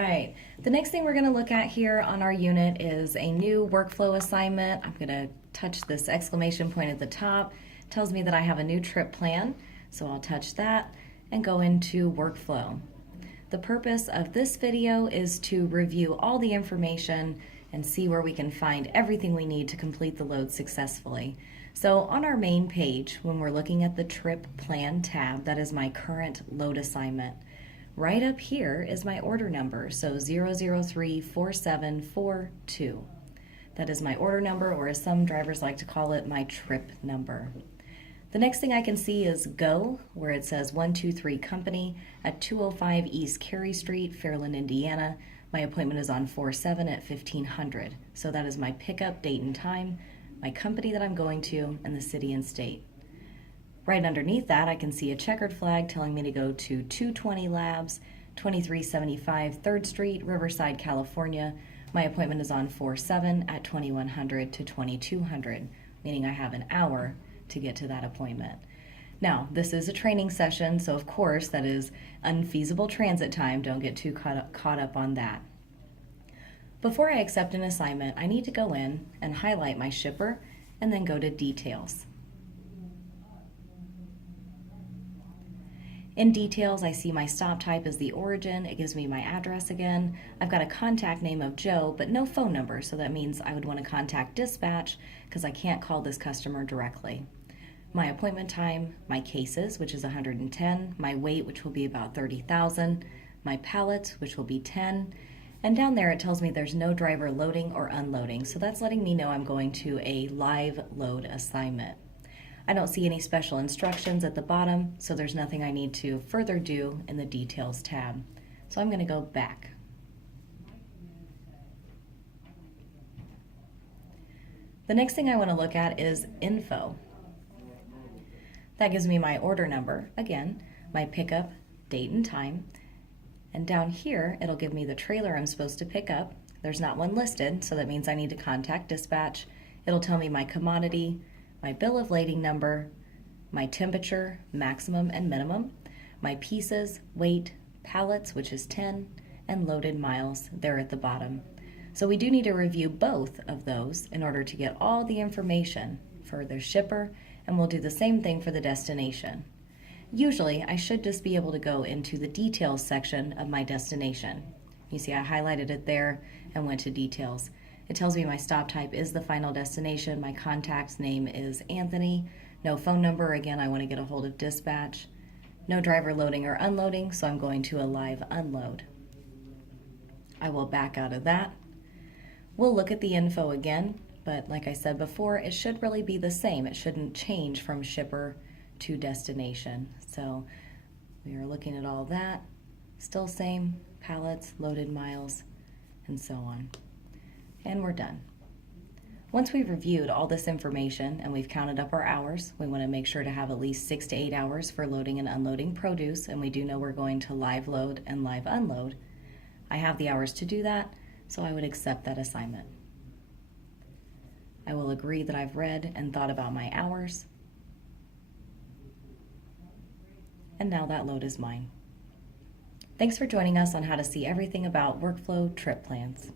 right. The next thing we're going to look at here on our unit is a new workflow assignment. I'm going to touch this exclamation point at the top. It tells me that I have a new trip plan, so I'll touch that and go into workflow. The purpose of this video is to review all the information and see where we can find everything we need to complete the load successfully. So on our main page, when we're looking at the trip plan tab, that is my current load assignment. Right up here is my order number, so 0034742. That is my order number, or as some drivers like to call it, my trip number. The next thing I can see is Go, where it says 123 Company at 205 East Carey Street, Fairland, Indiana. My appointment is on 4/7 at 1500. So that is my pickup date and time, my company that I'm going to, and the city and state. Right underneath that, I can see a checkered flag telling me to go to 220 Labs, 2375 3rd Street, Riverside, California. My appointment is on 4/7 at 2100 to 2200, meaning I have an hour to get to that appointment. Now, this is a training session, so of course that is unfeasible transit time. Don't get too caught up on that. Before I accept an assignment, I need to go in and highlight my shipper and then go to Details. In Details, I see my stop type is the origin. It gives me my address again. I've got a contact name of Joe, but no phone number, so that means I would want to contact dispatch because I can't call this customer directly. My appointment time, my cases, which is 110, my weight, which will be about 30,000, my pallet, which will be 10, and down there it tells me there's no driver loading or unloading, so that's letting me know I'm going to a live load assignment. I don't see any special instructions at the bottom, so there's nothing I need to further do in the Details tab. So I'm going to go back. The next thing I want to look at is Info. That gives me my order number, again, my pickup, date and time, and down here it'll give me the trailer I'm supposed to pick up. There's not one listed, so that means I need to contact dispatch. It'll tell me my commodity, my bill of lading number, my temperature, maximum and minimum, my pieces, weight, pallets, which is 10, and loaded miles there at the bottom. So we do need to review both of those in order to get all the information for the shipper, and we'll do the same thing for the destination. Usually, I should just be able to go into the Details section of my destination. You see I highlighted it there and went to Details. It tells me my stop type is the final destination. My contact's name is Anthony. No phone number. Again, I want to get a hold of dispatch. No driver loading or unloading, so I'm going to a live unload. I will back out of that. We'll look at the info again, but like I said before, it should really be the same. It shouldn't change from shipper to destination. So we are looking at all that. Still same, pallets, loaded miles, and so on. And we're done. Once we've reviewed all this information and we've counted up our hours, we want to make sure to have at least 6 to 8 hours for loading and unloading produce, and we do know we're going to live load and live unload. I have the hours to do that, so I would accept that assignment. I will agree that I've read and thought about my hours, and now that load is mine. Thanks for joining us on how to see everything about workflow trip plans.